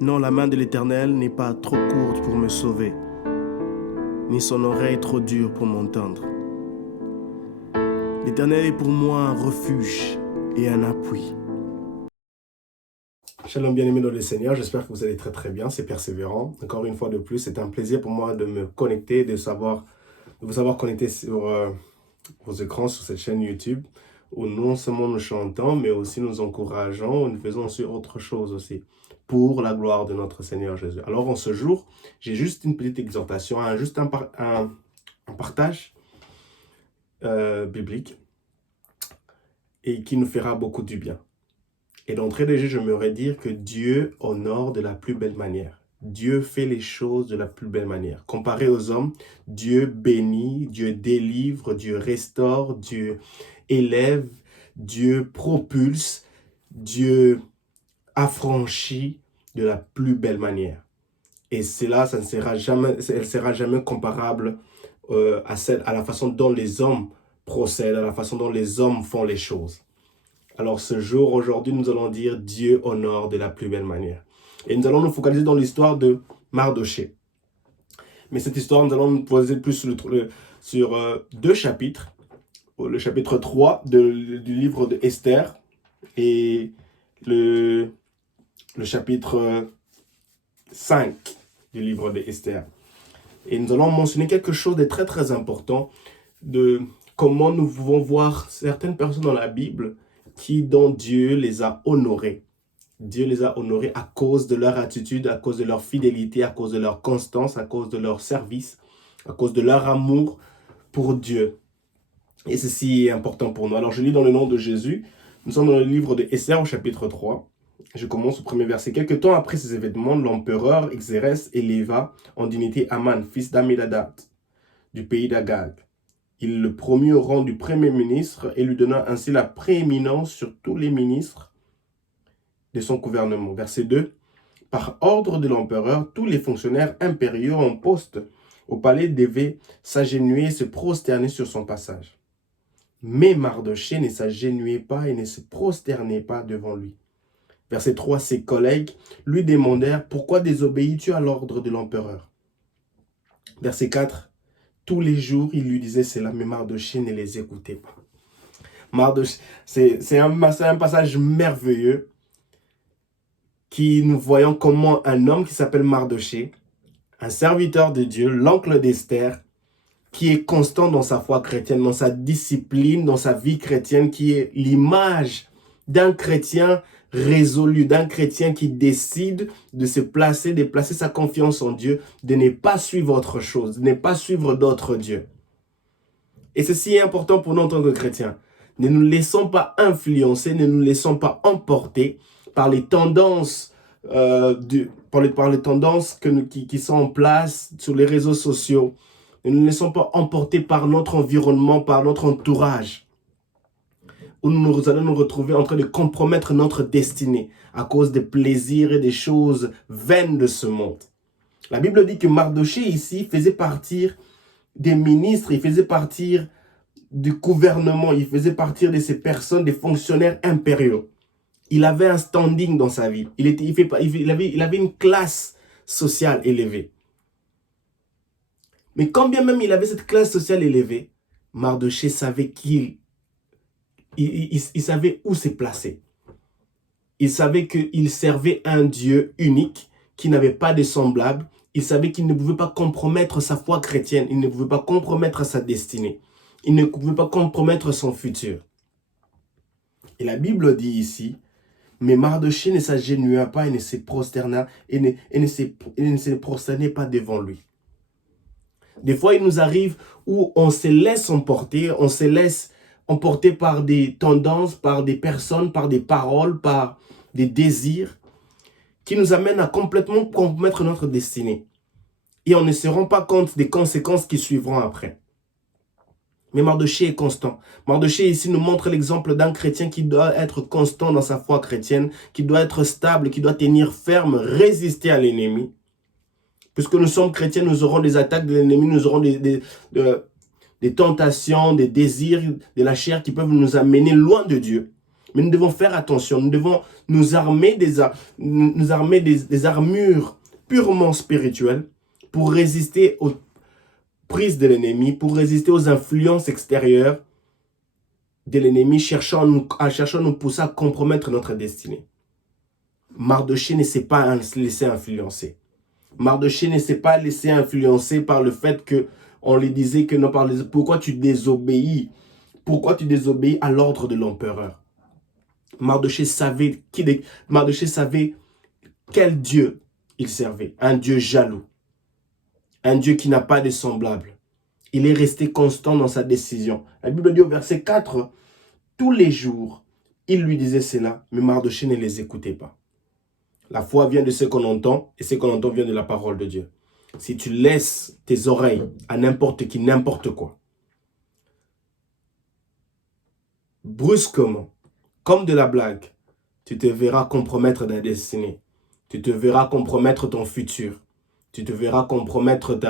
Non, la main de l'Éternel n'est pas trop courte pour me sauver, ni son oreille trop dure pour m'entendre. L'Éternel est pour moi un refuge et un appui. Shalom bien-aimés dans le Seigneur, j'espère que vous allez très très bien, c'est persévérant. Encore une fois de plus, c'est un plaisir pour moi de me connecter, de vous avoir connecté sur vos écrans, sur cette chaîne YouTube, où non seulement nous chantons, mais aussi nous encourageons, nous faisons aussi autre chose aussi, pour la gloire de notre Seigneur Jésus. Alors en ce jour, j'ai juste une petite exhortation, juste un partage biblique, et qui nous fera beaucoup du bien. Et d'entrée de jeu, j'aimerais dire que Dieu honore de la plus belle manière. Dieu fait les choses de la plus belle manière. Comparé aux hommes, Dieu bénit, Dieu délivre, Dieu restaure, Dieu élève, Dieu propulse, Dieu affranchit de la plus belle manière. Et cela, elle ne sera jamais comparable à la façon dont les hommes procèdent, à la façon dont les hommes font les choses. Alors aujourd'hui, nous allons dire Dieu honore de la plus belle manière. Et nous allons nous focaliser dans l'histoire de Mardochée. Mais cette histoire, nous allons nous poser plus sur deux chapitres. Le chapitre 3 du livre de Esther et le chapitre 5 du livre de Esther. Et nous allons mentionner quelque chose de très très important de comment nous pouvons voir certaines personnes dans la Bible dont Dieu les a honorés. Dieu les a honorés à cause de leur attitude, à cause de leur fidélité, à cause de leur constance, à cause de leur service, à cause de leur amour pour Dieu. Et ceci est important pour nous. Alors je lis dans le nom de Jésus. Nous sommes dans le livre de Esther au chapitre 3. Je commence au premier verset. Quelque temps après ces événements, l'empereur Xérès éleva en dignité Aman, fils d'Amminadab, du pays d'Agag. Il le promut au rang du premier ministre et lui donna ainsi la prééminence sur tous les ministres de son gouvernement. Verset 2. Par ordre de l'empereur, tous les fonctionnaires impériaux en poste au palais devaient s'agenouiller et se prosterner sur son passage. Mais Mardochée ne s'agenouillait pas et ne se prosternait pas devant lui. Verset 3. Ses collègues lui demandèrent « Pourquoi désobéis-tu à l'ordre de l'empereur » Verset 4. Tous les jours, il lui disait cela, mais Mardochée ne les écoutait pas. Mardochée, c'est un passage merveilleux qui nous voyons comment un homme qui s'appelle Mardochée, un serviteur de Dieu, l'oncle d'Esther, qui est constant dans sa foi chrétienne, dans sa discipline, dans sa vie chrétienne, qui est l'image d'un chrétien résolu, d'un chrétien qui décide de se placer, de placer sa confiance en Dieu, de ne pas suivre autre chose, de ne pas suivre d'autres dieux. Et ceci est important pour nous en tant que chrétiens. Ne nous laissons pas influencer, ne nous laissons pas emporter par les tendances, par les tendances qui sont en place sur les réseaux sociaux. Ne nous laissons pas emporter par notre environnement, par notre entourage, où nous allons nous retrouver en train de compromettre notre destinée à cause des plaisirs et des choses vaines de ce monde. La Bible dit que Mardochée ici faisait partir des ministres, il faisait partir du gouvernement, il faisait partir de ces personnes, des fonctionnaires impériaux. Il avait un standing dans sa vie, il avait une classe sociale élevée. Mais quand bien même il avait cette classe sociale élevée, Mardochée savait il savait où se placer. Il savait qu'il servait un Dieu unique qui n'avait pas de semblable. Il savait qu'il ne pouvait pas compromettre sa foi chrétienne. Il ne pouvait pas compromettre sa destinée. Il ne pouvait pas compromettre son futur. Et la Bible dit ici, mais Mardochée ne s'agenouilla pas et ne se prosterna et ne se prosternait pas devant lui. Des fois, il nous arrive où on se laisse emporter, on se laisse emporter par des tendances, par des personnes, par des paroles, par des désirs qui nous amènent à complètement compromettre notre destinée. Et on ne se rend pas compte des conséquences qui suivront après. Mais Mardochée est constant. Mardochée ici nous montre l'exemple d'un chrétien qui doit être constant dans sa foi chrétienne, qui doit être stable, qui doit tenir ferme, résister à l'ennemi. Puisque nous sommes chrétiens, nous aurons des attaques de l'ennemi, nous aurons des tentations, des désirs de la chair qui peuvent nous amener loin de Dieu. Mais nous devons faire attention, nous devons nous armer des armures purement spirituelles pour résister aux prises de l'ennemi, pour résister aux influences extérieures de l'ennemi cherchant à nous pousser à compromettre notre destinée. Mardochée ne s'est pas laissé influencer. Mardochée ne s'est pas laissé influencer par le fait que on lui disait que non, pourquoi tu désobéis? Pourquoi tu désobéis à l'ordre de l'empereur? Mardochée savait quel Dieu il servait. Un Dieu jaloux. Un Dieu qui n'a pas de semblable. Il est resté constant dans sa décision. La Bible dit au verset 4, tous les jours, il lui disait cela, mais Mardochée ne les écoutait pas. La foi vient de ce qu'on entend, et ce qu'on entend vient de la parole de Dieu. Si tu laisses tes oreilles à n'importe qui, n'importe quoi, brusquement, comme de la blague, tu te verras compromettre ta destinée. Tu te verras compromettre ton futur. Tu te verras compromettre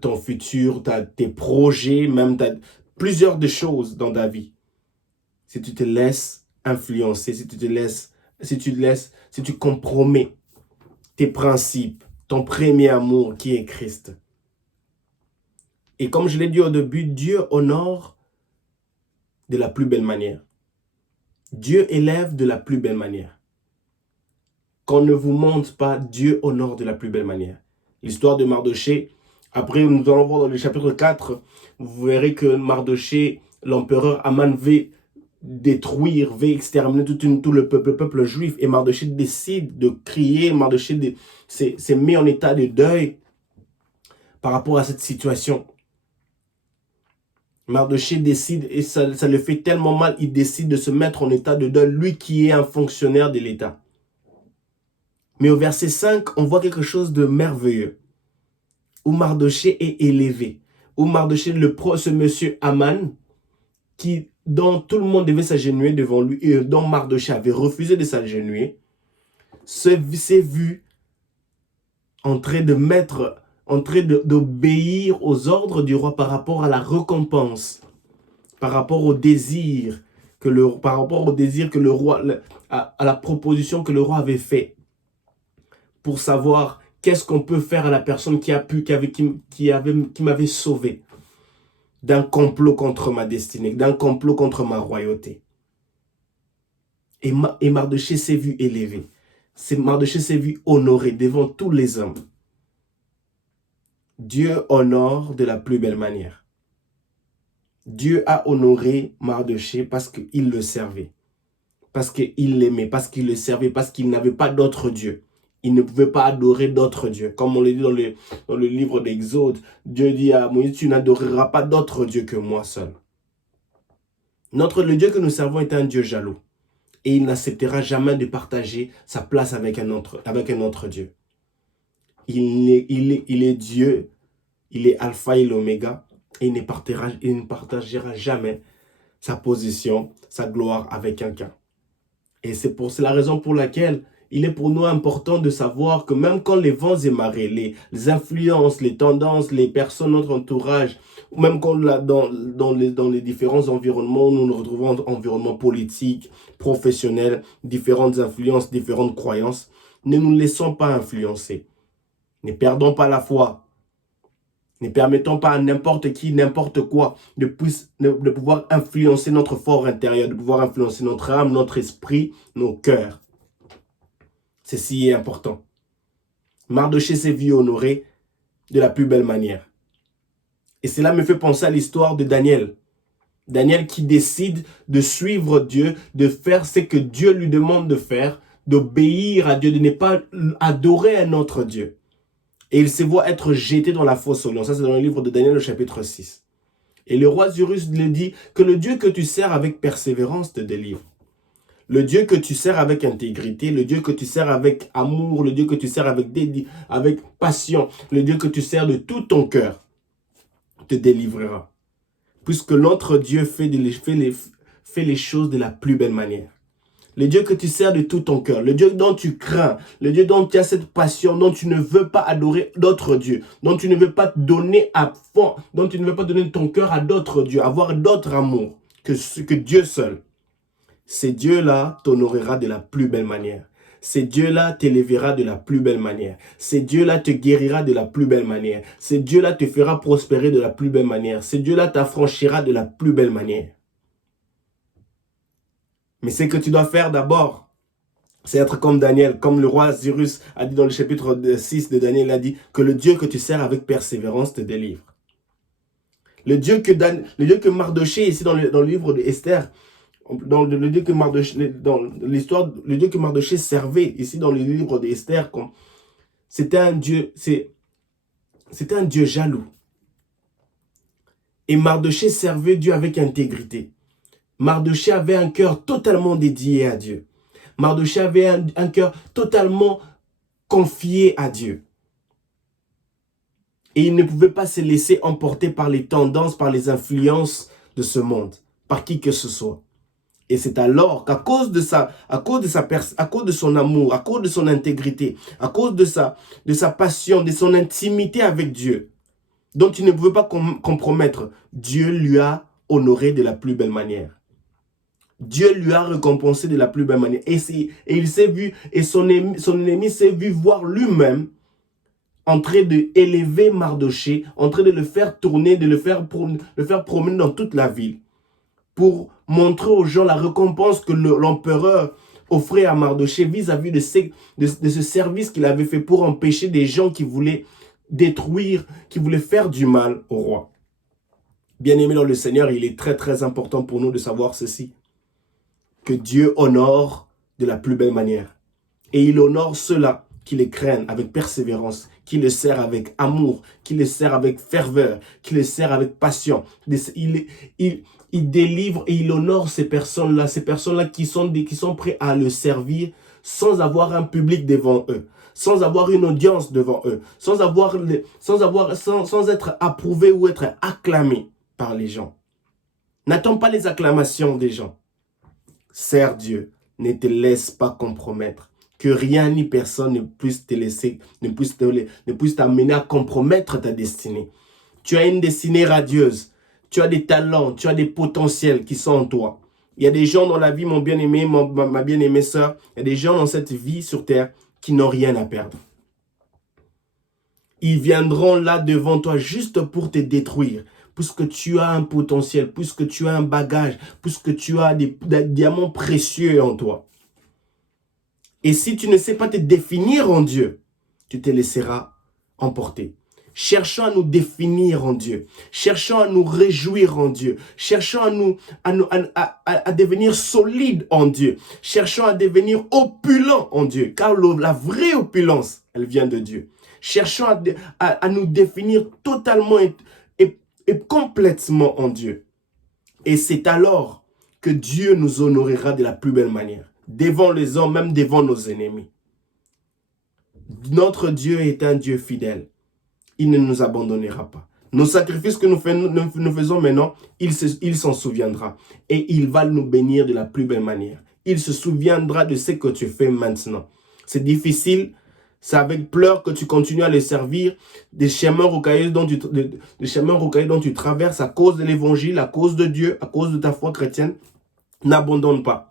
ton futur, tes projets, même plusieurs de choses dans ta vie. Si tu te laisses influencer, si tu compromets tes principes, ton premier amour qui est Christ. Et comme je l'ai dit au début, Dieu honore de la plus belle manière. Dieu élève de la plus belle manière. Qu'on ne vous montre pas, Dieu honore de la plus belle manière. L'histoire de Mardochée, après nous allons voir dans le chapitre 4, vous verrez que Mardochée, l'empereur Aman, veut détruire, veut exterminer tout le peuple juif. Et Mardochée décide de crier, Mardochée s'est mis en état de deuil par rapport à cette situation. Mardochée décide, et ça le fait tellement mal, il décide de se mettre en état de deuil, lui qui est un fonctionnaire de l'État. Mais au verset 5, on voit quelque chose de merveilleux, où Mardochée est élevé, où Mardochée, ce monsieur Aman, dont tout le monde devait s'agenouiller devant lui, et dont Mardochée avait refusé de s'agenouiller, s'est vu en train d'obéir aux ordres du roi par rapport à la récompense, par rapport au désir que le roi, à la proposition que le roi avait fait, pour savoir qu'est-ce qu'on peut faire à la personne qui m'avait sauvé d'un complot contre ma destinée, d'un complot contre ma royauté. Et Mardochée s'est vu élevé. Mardochée s'est vu honoré devant tous les hommes. Dieu honore de la plus belle manière. Dieu a honoré Mardochée parce qu'il le servait, parce qu'il l'aimait, parce qu'il le servait, parce qu'il n'avait pas d'autre Dieu. Il ne pouvait pas adorer d'autres dieux. Comme on le dit dans le livre d'Exode, Dieu dit à Moïse, tu n'adoreras pas d'autre Dieu que moi seul. Le Dieu que nous servons est un Dieu jaloux. Et il n'acceptera jamais de partager sa place avec un autre Dieu. Il est Dieu, il est Alpha et l'Oméga, et il ne partagera jamais sa position, sa gloire avec quelqu'un. Et c'est la raison pour laquelle il est pour nous important de savoir que même quand les vents et marées, les influences, les tendances, les personnes, notre entourage, ou même quand dans les différents environnements, nous nous retrouvons en environnement politique, professionnel, différentes influences, différentes croyances, ne nous laissons pas influencer. Ne perdons pas la foi. Ne permettons pas à n'importe qui, n'importe quoi, de pouvoir influencer notre fort intérieur, de pouvoir influencer notre âme, notre esprit, nos cœurs. Ceci est important. Mardochée s'est vu honoré de la plus belle manière. Et cela me fait penser à l'histoire de Daniel. Daniel qui décide de suivre Dieu, de faire ce que Dieu lui demande de faire, d'obéir à Dieu, de ne pas adorer un autre Dieu. Et il se voit être jeté dans la fosse au lion. Ça, c'est dans le livre de Daniel, au chapitre 6. Et le roi Cyrus lui dit que le Dieu que tu sers avec persévérance te délivre. Le Dieu que tu sers avec intégrité, le Dieu que tu sers avec amour, le Dieu que tu sers avec passion, le Dieu que tu sers de tout ton cœur, te délivrera. Puisque notre Dieu fait les choses de la plus belle manière. Le Dieu que tu sers de tout ton cœur, le Dieu dont tu crains, le Dieu dont tu as cette passion, dont tu ne veux pas adorer d'autres dieux, dont tu ne veux pas donner à fond, dont tu ne veux pas donner ton cœur à d'autres dieux, avoir d'autres amours que Dieu seul. ce Dieu-là t'honorera de la plus belle manière. Ce Dieu-là t'élèvera de la plus belle manière. Ce Dieu-là te guérira de la plus belle manière. Ce Dieu-là te fera prospérer de la plus belle manière. Ce Dieu-là t'affranchira de la plus belle manière. Mais ce que tu dois faire d'abord, c'est être comme Daniel, comme le roi Cyrus a dit dans le chapitre 6 de Daniel, il a dit que le Dieu que tu sers avec persévérance te délivre. Le Dieu que Mardoché, ici dans le livre d'Esther, le Dieu que Mardoché, dans l'histoire, le Dieu que Mardoché servait, ici dans le livre d'Esther, c'était un Dieu jaloux. Et Mardoché servait Dieu avec intégrité. Mardoché avait un cœur totalement dédié à Dieu. Mardoché avait un cœur totalement confié à Dieu. Et il ne pouvait pas se laisser emporter par les tendances, par les influences de ce monde, par qui que ce soit. Et c'est alors qu'à cause de son amour, à cause de son intégrité, à cause de sa passion, de son intimité avec Dieu, dont il ne pouvait pas compromettre, Dieu lui a honoré de la plus belle manière. Dieu lui a récompensé de la plus belle manière. Et il s'est vu, et son ennemi s'est vu voir lui-même en train d'élever Mardoché, en train de le faire tourner, de le faire promener dans toute la ville, pour montrer aux gens la récompense que l'empereur offrait à Mardoché vis-à-vis de ce service qu'il avait fait pour empêcher des gens qui voulaient détruire, qui voulaient faire du mal au roi. Bien-aimés dans le Seigneur, il est très très important pour nous de savoir ceci, que Dieu honore de la plus belle manière. Et il honore ceux-là qui les craignent avec persévérance, qui le servent avec amour, qui le servent avec ferveur, qui le servent avec passion. Il délivre et il honore ces personnes-là qui sont prêts à le servir sans avoir un public devant eux, sans avoir une audience devant eux, sans être approuvé ou être acclamé par les gens. N'attends pas les acclamations des gens. Sers Dieu, ne te laisse pas compromettre. Que rien ni personne ne puisse te laisser, ne puisse t'amener à compromettre ta destinée. Tu as une destinée radieuse. Tu as des talents, tu as des potentiels qui sont en toi. Il y a des gens dans la vie, mon bien-aimé, ma bien-aimée sœur, il y a des gens dans cette vie sur terre qui n'ont rien à perdre. Ils viendront là devant toi juste pour te détruire. Puisque tu as un potentiel, puisque tu as un bagage, puisque tu as des diamants précieux en toi. Et si tu ne sais pas te définir en Dieu, tu te laisseras emporter. Cherchons à nous définir en Dieu. Cherchons à nous réjouir en Dieu. Cherchons à devenir solides en Dieu. Cherchons à devenir opulents en Dieu. Car la vraie opulence, elle vient de Dieu. Cherchons à nous définir totalement et complètement en Dieu. Et c'est alors que Dieu nous honorera de la plus belle manière. Devant les hommes, même devant nos ennemis. Notre Dieu est un Dieu fidèle. Il ne nous abandonnera pas. Nos sacrifices que nous faisons maintenant, il s'en souviendra. Et il va nous bénir de la plus belle manière. Il se souviendra de ce que tu fais maintenant. C'est difficile. C'est avec pleurs que tu continues à le servir, des chemins rocailleux dont tu traverses à cause de l'évangile, à cause de Dieu, à cause de ta foi chrétienne. N'abandonne pas.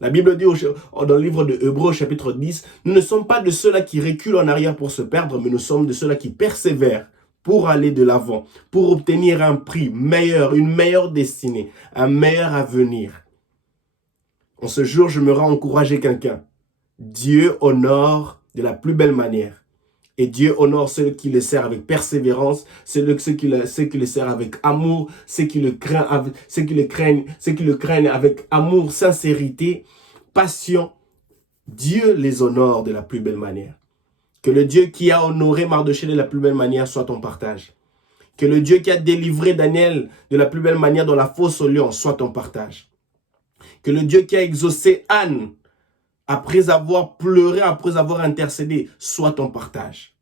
La Bible dit dans le livre de Hébreux, chapitre 10, nous ne sommes pas de ceux-là qui reculent en arrière pour se perdre, mais nous sommes de ceux-là qui persévèrent pour aller de l'avant, pour obtenir un prix meilleur, une meilleure destinée, un meilleur avenir. En ce jour, je me rends encourager quelqu'un. Dieu honore de la plus belle manière. Et Dieu honore ceux qui le servent avec persévérance, ceux qui le servent avec amour, ceux qui le craignent avec amour, sincérité, passion. Dieu les honore de la plus belle manière. Que le Dieu qui a honoré Mardoché de la plus belle manière soit ton partage. Que le Dieu qui a délivré Daniel de la plus belle manière dans la fosse aux lions soit ton partage. Que le Dieu qui a exaucé Anne après avoir pleuré, après avoir intercédé, soit ton partage.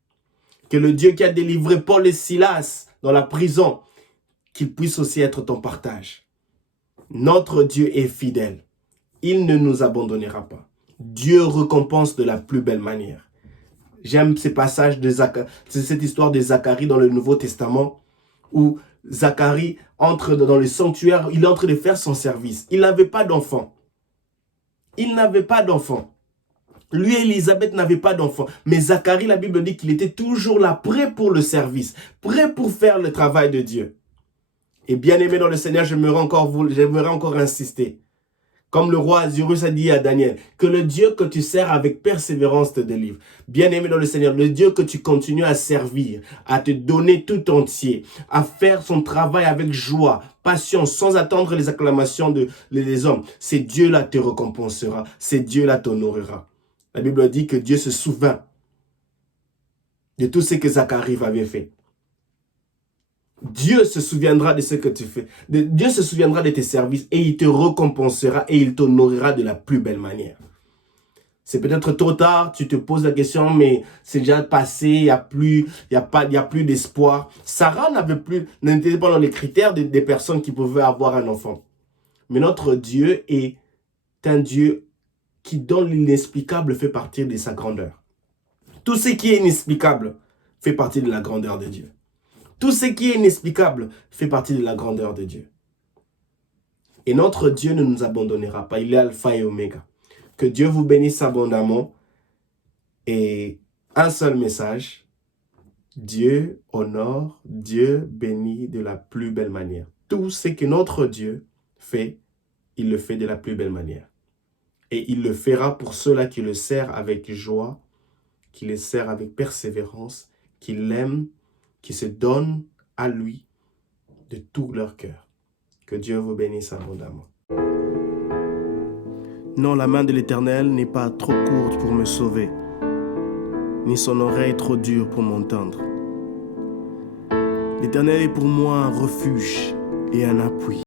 Que le Dieu qui a délivré Paul et Silas dans la prison, qu'il puisse aussi être ton partage. Notre Dieu est fidèle. Il ne nous abandonnera pas. Dieu récompense de la plus belle manière. J'aime ces passages cette histoire de Zacharie dans le Nouveau Testament, où Zacharie entre dans le sanctuaire, il est en train de faire son service. Il n'avait pas d'enfant. il n'avait pas d'enfant. Lui et Élisabeth n'avaient pas d'enfant. Mais Zacharie, la Bible dit qu'il était toujours là, prêt pour le service, prêt pour faire le travail de Dieu. Et bien aimé dans le Seigneur, j'aimerais encore insister. Comme le roi Azurus a dit à Daniel, que le Dieu que tu sers avec persévérance te délivre. Bien aimé dans le Seigneur, le Dieu que tu continues à servir, à te donner tout entier, à faire son travail avec joie, passion, sans attendre les acclamations des hommes, c'est Dieu-là te récompensera, c'est Dieu-là t'honorera. La Bible dit que Dieu se souvint de tout ce que Zacharie avait fait. Dieu se souviendra de ce que tu fais. Dieu se souviendra de tes services et il te récompensera et il t'honorera de la plus belle manière. C'est peut-être trop tard, tu te poses la question, mais c'est déjà passé, il n'y a plus d'espoir. Sarah n'était pas dans les critères des personnes qui pouvaient avoir un enfant. Mais notre Dieu est un Dieu qui, dans l'inexplicable, fait partie de sa grandeur. Tout ce qui est inexplicable fait partie de la grandeur de Dieu. Tout ce qui est inexplicable fait partie de la grandeur de Dieu. Et notre Dieu ne nous abandonnera pas. Il est alpha et oméga. Que Dieu vous bénisse abondamment. Et un seul message. Dieu honore, Dieu bénit de la plus belle manière. Tout ce que notre Dieu fait, il le fait de la plus belle manière. Et il le fera pour ceux-là qui le servent avec joie, qui le servent avec persévérance, qui l'aiment, qui se donnent à lui de tout leur cœur. Que Dieu vous bénisse abondamment. Non, la main de l'Éternel n'est pas trop courte pour me sauver, ni son oreille trop dure pour m'entendre. L'Éternel est pour moi un refuge et un appui.